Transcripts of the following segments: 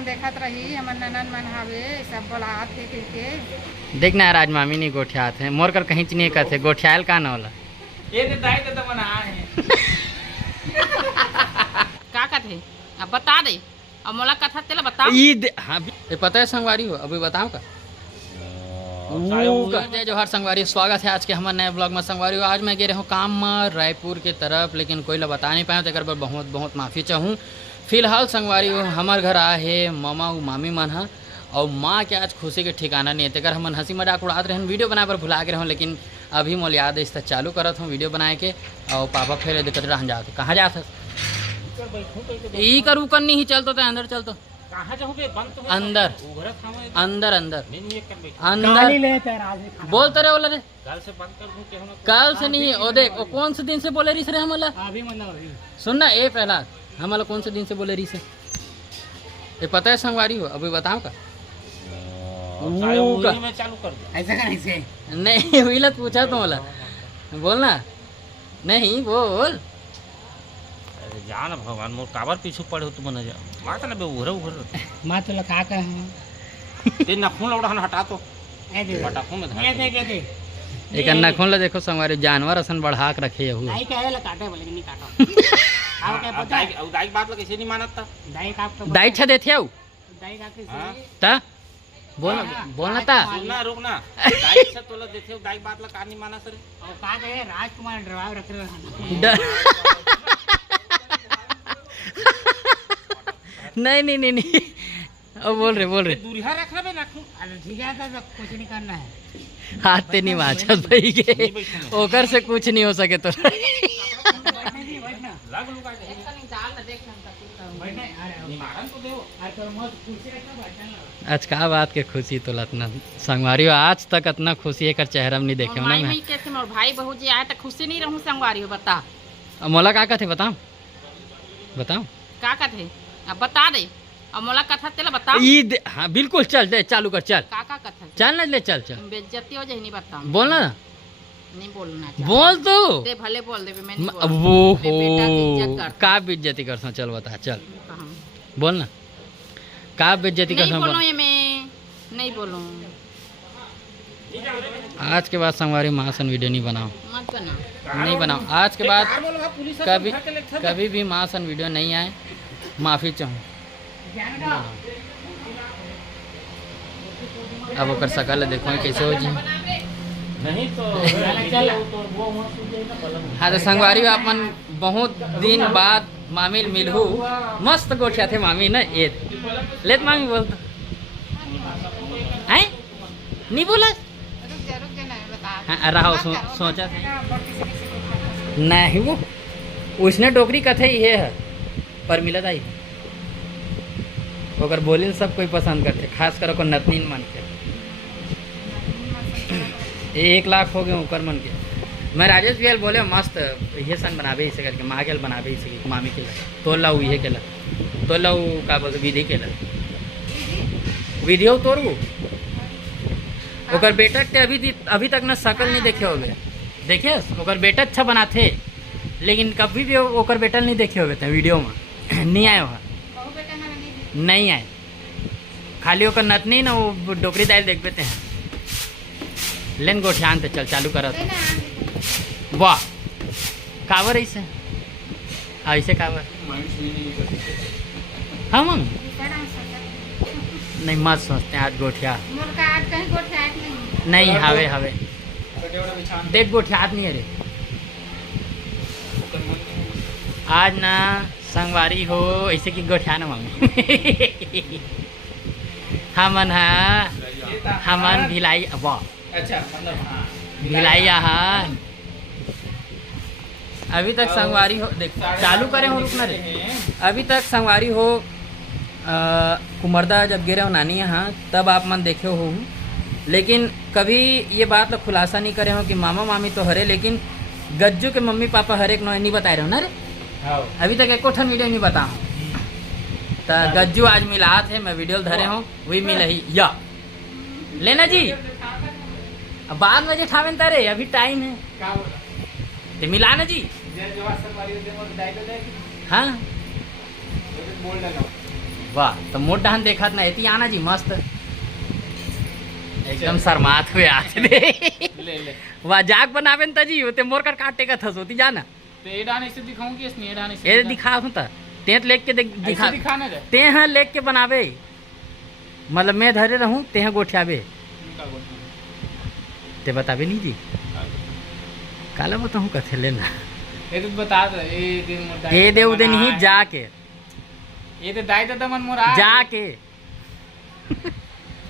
मन देखत रही हमर ननन मन हवे सब बोलात थे के देखना है राज मामी नहीं गोठियात है मोर कर कहीं नहीं करते गोठियाल का न होला ये तो दाई तो मना है का कथे अब बता दे अब मोला कथा तेला बता हाँ ये पता है संगवारी हो अभी बताओ का जय जोहार संगवारी स्वागत है आज के हमारे नए ब्लॉग में संगवारी हो। आज मैं गए हूँ काम में रायपुर के तरफ लेकिन कोई ला बता नहीं पाया तो बहुत बहुत माफ़ी चाहूँ। फिलहाल संगवारी हो हमारे घर आए है मामा मामी मन है और माँ के आज खुशी के ठिकाना नहीं है तेकर हम हंसी मजाक उड़ाते रहे वीडियो बनाए पर भुला के रहूँ लेकिन अभी मोल याद है इस चालू करत हूँ वीडियो बनाए के और पापा फिर दिक्कत रह जाते कहाँ जा यही करूँ कर नहीं चलते तो अंदर चलते अंदर अंदर अंदर अंदर बोलते रहे बोला रे कल से नहीं ओ देख ओ कौन से दिन से बोले रही रे हमला सुनना ए पहला हमला कौन से दिन से बोले रही से ये पता है संगवारी हो अभी बताओ का नहीं वही लत पूछा तो बोला बोलना नहीं बोल जान भगवान मोर काबर पीछू पड़े हो तुम न जा मात ना बे उहरे उहरे मां तो लगा का है ते नखून लौड़ा हटा तो ए दे पटाखों में धर दे एक नखून ला देखो संगवारी जानवर असन बढ़ा के रखे हो दाई कहे ला काटे बोले नहीं काटो आओ क्या पता है दाई बात ला कैसे नहीं मानत था दाई का दाई छ देथे हो दाई का कैसे ता बोलना था रुकना रुकना दाई से तोला देथे दाई बात ला का नहीं माना सर और का कहे राजकुमार डराव रख रहे नहीं नहीं नहीं नहीं अब बोल रहे दूरिया रखना बे नखून अरे ठीक है तो कुछ नहीं करना है हाथ ते नहीं माचत भाई के ओकर से कुछ नहीं हो सके तो लग लुका के आज का बात के खुशी तो लतना संगवारी आज तक इतना खुशी है कर चेहरा में नहीं देखे ना मैं कैसे मोर भाई बहू जी आए तो खुशी नहीं रहूं संगवारी हो बता मोला का थे बताओ बताओ का कथे अब बता दे अब मोला कथा तेला बता हाँ बिल्कुल चल दे चालू कर चल का कथा चल ना ले चल चल बेइज्जती हो जाए नहीं बता बोलना नहीं बोलना बोल तो ते भले बोल दे मैं नहीं वो हो का बेइज्जती करता चल बता चल बोलना का बेइज्जती नहीं करता बोलो ये मैं नहीं बोलूं आज के बाद संगवारी मासन वीडियो नहीं बनाओ मत बना नहीं बनाओ आज के बाद कभी भी मासन वीडियो नहीं आए माफ़ी चाहूँ अब ओकर सकल देखो कैसे हो जी नहीं तो हाँ तो संगवारी अपन बहुत दिन बाद मामी मिलहू मस्त गोठिया थे मामी न ये लेत मामी बोलता है नहीं बोला हाँ रहा सोचा नहीं वो उसने डोकरी कथे ये है पर मिलत आई अगर बोले सब कोई पसंद करते खास कर को नतनीन मन के 1 लाख हो गए ऊपर मन के मैं राजेश भैया बोले मस्त ये सन बनाबे इसे करके माँ के बनाबे इसे मामी के तो ला ये के तो ला का बोलते विधि के विधि हो तोड़ू ओकर बेटा के अभी तक ना शकल नहीं देखे हो गए देखिए ओकर बेटा अच्छा बनाते लेकिन कभी भी ओकर बेटा नहीं देखे हो गए वीडियो में नहीं आए वहाँ नहीं आए खाली ओकर नतनी ना वो डोकरी दाल देख देते हैं लेन गोठियान तो चल चालू कर वाह कावर ऐसे ऐसे कावर हम नहीं मत सोचते आज गोठिया नहीं हवे हवे देख गोठियात नहीं अरे आज ना संगवारी हो ऐसे की गोठिया ना मम्मी हमन भिलाई वाह अच्छा मतलब भिलाई यहाँ अभी तक संगवारी हो देख चालू करे हो रुकना रे अभी तक संगवारी हो कुमरदा जब गिरे हो नानी यहाँ तब आप मन देखे हो लेकिन कभी ये बात खुलासा नहीं करे हो कि मामा मामी तो हरे लेकिन गज्जू के मम्मी पापा हर एक नहीं बताए रहे हो ना रे अभी तक एको ठन वीडियो नहीं बताऊँ तो गज्जू आज मिला थे मैं वीडियो धरे हूँ वही मिल ही या लेना जी अब बाद में ठावे तारे अभी टाइम है तो मिला ना जी हाँ वाह तो मोट डहन देखत ना एती आना जी मस्त एकदम शर्मात हुए आज दे ले ले वाह जाग बनावे न तजी होते मोर कर काटे का थस होती जाना तो ये डाने से दिखाऊं कि इसने ये डाने से ये दिखा हूं ता तेत लेके के दिखा दिखाने दे ते हां लेके के बनावे मतलब मैं धरे रहूं ते हां गोठियावे उनका गोठिया ते बतावे नहीं जी काला बताऊं कथे लेना ये तो बता दे ये दिन मोर ए दे उदे नहीं जाके ये तो दाई दादा मन मोरा जाके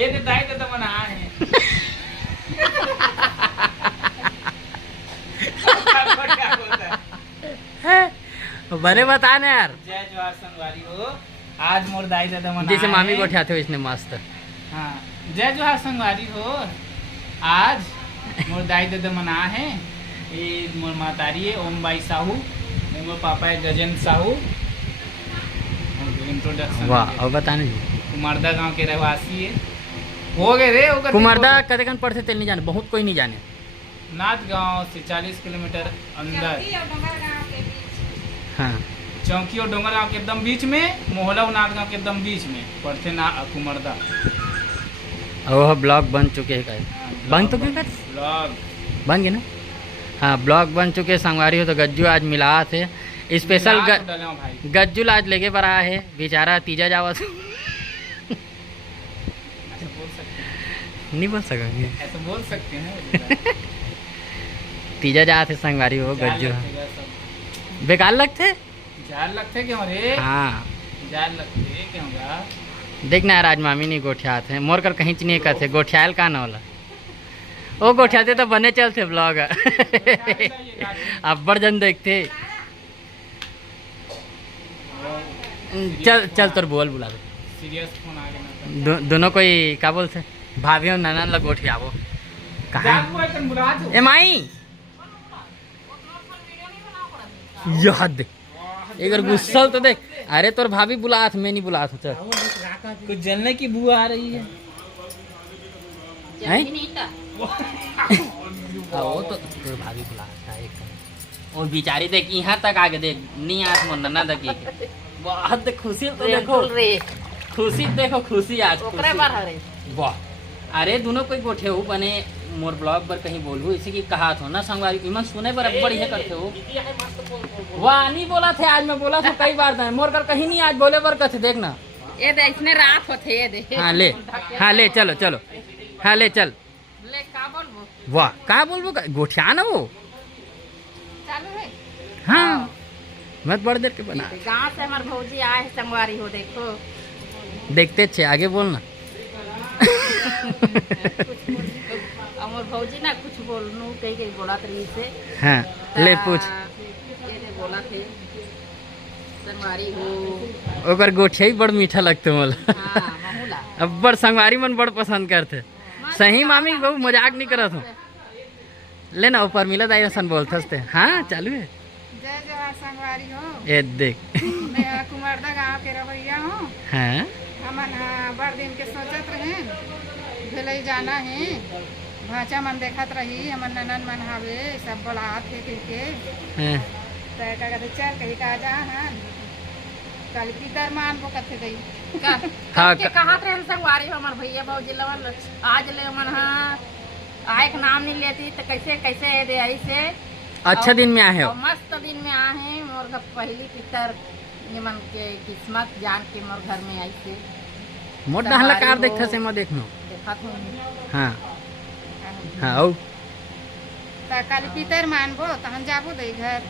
ये तो दाई दादा मन आ है बड़े बताने यार जय जवाहर संगवारी हो आज मोर दाई दादा मन जैसे आए मामी हैं। गोठिया थे इसने मस्त हाँ जय जवाहर संगवारी हो आज मोर दाई दादा मन आ है ये मोर मातारी है ओम बाई साहू ये मोर पापा है गजेंद्र साहू इंट्रोडक्शन वाह और बताने जी कुमारदा गांव के रहवासी है हो गए रे ओकर कुमारदा कदे कन पढ़ते तेल नहीं जाने बहुत कोई नहीं जाने नाथ गांव से 40 किलोमीटर अंदर हाँ चौकी और डोंगर गांव के एकदम बीच में मोहला और नाथ गांव के एकदम बीच में पड़ते ना कुमारदा और ब्लॉग बन चुके हैं कहीं बन तो क्यों कर ब्लॉग बन गए ना हाँ ब्लॉग बन चुके संगवारी हो तो गज्जू आज मिला थे स्पेशल डाले हो भाई गज्जू आज लेके पर आया है बेचारा तीजा जावा से ऐसा बोल सकते हैं नहीं बोल सकेंगे ऐसा बोल सकते हैं तीजा जा थे संगवारी हो जार गज्जू लगते सब। बेकार लगते जार लगते क्यों रे हाँ जार लगते क्यों गा देखना यार आज मामी नहीं गोठिया थे मोर कर कहीं नहीं कहते गोठियाल का ना होला ओ गोठियाते तो बने चलते ब्लॉग अब बड़ जन देखते चल चल तोर बोल बुला दे सीरियस फोन आ गया ना दोनों कोई क्या बोलते भाभी और नाना लग गोठियावो कहाँ जार को एक बुला दो ए माई याद एक बार गुस्सा तो देख अरे तोर भाभी बुला मैं नहीं बुला चल कुछ जलने की बुआ आ रही है हैं? नहीं था वो तो तोर भाभी बुला एक और बेचारी देख यहाँ तक आगे देख नहीं आस मन नन्ना तक बहुत खुशी तो देखो रे खुशी देखो खुशी आज ओकरे खुशी। बार हरे वाह अरे दोनों कोई गोठे हो बने मोर ब्लॉग पर कहीं बोलू इसी की कहा था ना संगवारी इमन सुने पर अब बढ़िया करते हो वाह नहीं बोला थे आज मैं बोला था कई बार था मोर कर कहीं नहीं आज बोले पर कथे देखना ये देख इसने रात होते ये देख हाँ ले चलो चलो हाँ ले चल ले का बोलबो वाह कहाँ बोलबो गोठिया ना वो चालू है हाँ मत बड़ देर के बना गांव से हमारे भौजी आए संगवारी हो देखो देखते छे आगे बोलना हमारे भौजी ना कुछ बोलनू कहीं कहीं बोला तरी से हाँ ले पूछ ये बोला थे संगवारी हो ओकर गोठिया ही बड़ मीठा लगते मोला हाँ महूला अब बड़ संगवारी मन बड़ पसंद करते सही मामी बहु मजाक नहीं करत हो लेना ऊपर मिला दाई सन बोलते हाँ चालू है जय जवाहर संगवारी हो ए देख मैं कुमारदा गांव के रवैया हूँ हाँ हमन बड़ दिन के सोचत रहे भेलई जाना है भाचा मन देखत रही हमन ननन मन हवे सब बोलात हे के हाँ, तो का कहते चल कहीं का जा हन कल पितर मान वो कथे गई का हाँ, के कहा थे हम संगवारी हो हमारे भैया भौजी लवन आज ले मन हाँ आए के नाम नहीं लेती तो कैसे कैसे दे ऐसे अच्छा दिन में आए हो और मस्त दिन में आए हैं मोर घर पहली पितर निमन के किस्मत जान के मोर घर में आई से मोट डहला कार देखते से मैं देखनो देखा हूँ हाँ हाँ औ तो कल पितर मानबो तहन जाबो दे घर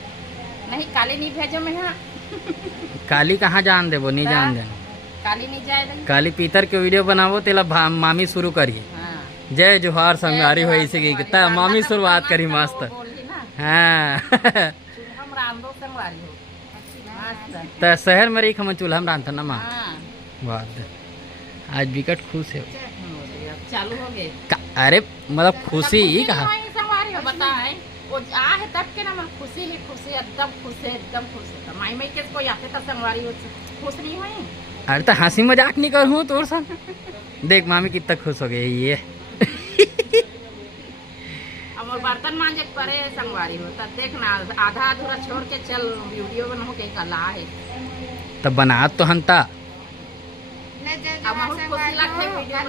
नहीं काली नहीं भेजो मैं हाँ काली कहाँ जान देबो नहीं जान देना काली नहीं जाए दे काली पीतर के वीडियो बनावो तेला मामी शुरू करिए हाँ जय जोहार संगवारी हो इसे की ता मामी शुरुआत करी मस्त बोली ना हाँ हम रामदो संगवारी हो मस्त तो शहर में रही हम चूल्हा में रांधता ना माँ हाँ बात आज विकट खुश है अब चालू हो गए अरे मतलब खुशी ही कहा संगवारी हो बताए वो आ है तब के ना मन खुशी ही खुशी एकदम खुश है एकदम खुश है माई माई के कोई आते तो संगवारी हो खुश नहीं हुई अरे तो हंसी मजाक नहीं करूँ तोर सन देख मामी कितना खुश हो गई ये अब और बर्तन मांजे परे संगवारी हो तब देखना आधा अधूरा छोड़ के चल वीडियो बनाओ के कला है तब बना तो हंता अब बहुत खुशी लगते वीडियो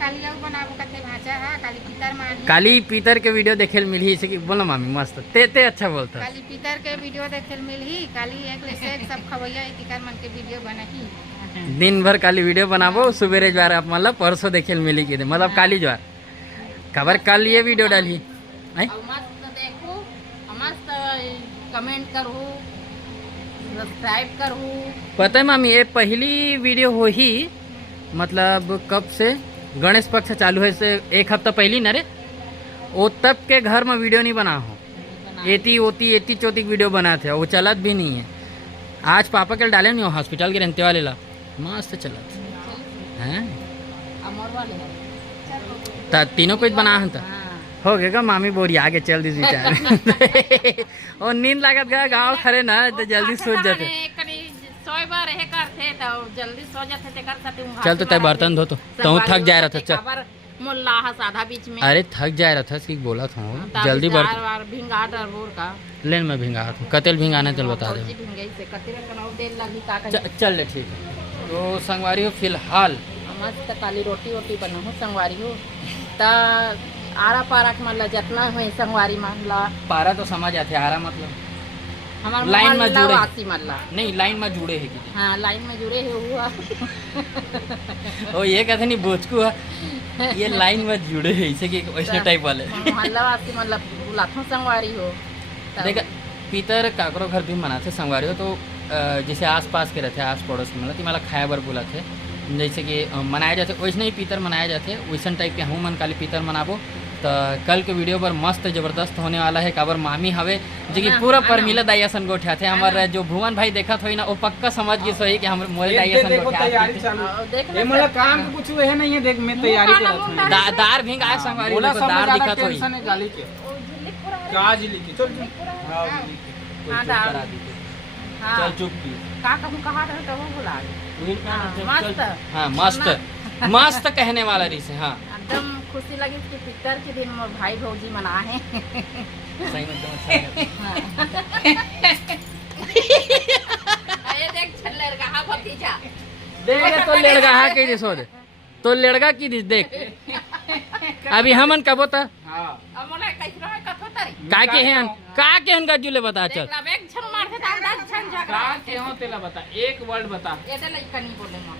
काली और बनाबो कते भाषा है काली पितर मान काली पीतर के वीडियो देखे मिली इसे कि बोलो मामी मस्त ते अच्छा बोलता काली पितर के वीडियो देखे मिलही काली एक ले से सब खवैया तिकर मन के वीडियो बनही दिन भर काली वीडियो बनाबो सुबेरे ज्वार आप मतलब परसों देखे मिली की मतलब काली ज्वार खबर कल ये वीडियो डाली और मस्त देखो मस्त कमेंट करूँ सब्सक्राइब करूँ। पता है मामी ये पहली वीडियो हो ही मतलब कब से गणेश पक्ष चालू है से एक हफ्ता पहली न रे वो तब के घर में वीडियो नहीं बना हो एती चौथी वीडियो बना थे वो चलत भी नहीं है। आज पापा के डाले नहीं हो हॉस्पिटल के रहते वाले ला मस्त चलत हैं अमर वाले तीनों कुछ बना है था हो गएगा मामी बोरी आगे चल दी विचार और नींद लागत गया गाँव खड़े ना तो जल्दी सोच जाते जल्दी सो जाते चल तो तय बर्तन धो तो थक जाए रहा था चल मुल्ला साधा बीच में अरे थक जाए रहा था कि बोला था जल्दी बर्तन भिंगा डरबोर का लेन में भिंगा कतेल भिंगाने चल बता दे चल ले ठीक है तो संगवारी हो फिलहाल मस्त काली रोटी वोटी बना हो संगवारी हो त आरा पारा के मतलब जितना हो संगवारी मामला पारा तो समझ आते आरा मतलब हमार लाइन में जुड़े मल्ला नहीं लाइन में जुड़े है हाँ लाइन में जुड़े है हुआ ओ ये कहते नहीं बोचकू है ये लाइन में जुड़े है इसे कि वैसे टाइप वाले मोहल्ला वासी मतलब बुलाथों संगवारी हो देखा पीतर काकरो घर भी मनाते संगवारी हो तो जैसे आस पास के रहते आस पड़ोस के मतलब कि मतलब खाया बर बुलाते जैसे कि मनाए जाते वैसे ही पीतर मनाए जाते वैसन टाइप के हूँ मन काली पीतर मनाबो तो कल के वीडियो पर मस्त जबरदस्त होने वाला है काबर मामी हवे जो कि पूरा परमिला दाइया सन गोठा थे हमारे जो भुवन भाई देखा थोड़ी ना वो पक्का समझ गई सोई कि हम मोरे दाइया सन गोठा तैयारी चालू ये मतलब काम के कुछ है नहीं है देख मैं तैयारी कर रहा हूं दार भिंग आए संगवारी बोला सब दार ज्यादा दिखत होई टेंशन है गाली के काज लिखी चल हां हाँ, दार। चल चुप की का कहूँ कहा रहे तो वो बुला मस्त हाँ मस्त मस्त कहने वाला रही से हाँ एकदम खुशी लगी कि पितर के दिन मोर भाई भौजी मना है सही में एकदम अच्छा ये देख छल्लर कहा भतीजा देख तो लड़का है के सो दे तो लड़का की देख अभी हमन कबो त हां अमोला कैसरो है कथो तरी का के हन का जुले बता चल देख एक छन मार के दाम 10 छन का झगड़ा के हो तेला बता एक वर्ड बता ये तो लइका नहीं बोले मां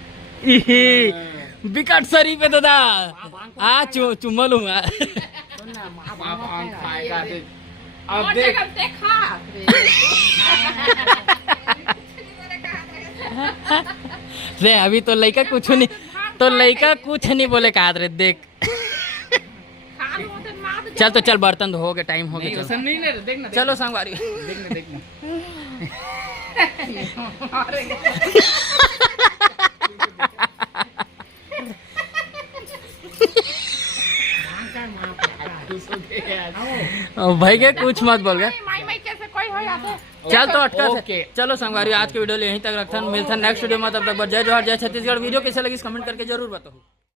विकट सरी पे दादा आ चुमलूंगा आप आंख खाएगा देख अब मोटे देख कब देखा रे अभी तो लड़का कुछ नहीं तो लड़का कुछ नहीं बोले कहा रे देख खान होते मार चल तो चल बर्तन हो गए टाइम हो नहीं गया वसन नहीं ले देख ना चलो संगवारी देखना भाई के कुछ मत बोल गए माई माई कैसे कोई हो जाते चल तो अटका ओके। चलो संगवारी आज के वीडियो यहीं तक रखते हैं मिलते हैं नेक्स्ट वीडियो में तब तक जय जोहार जय छत्तीसगढ़ वीडियो कैसे लगी कमेंट करके जरूर बताओ।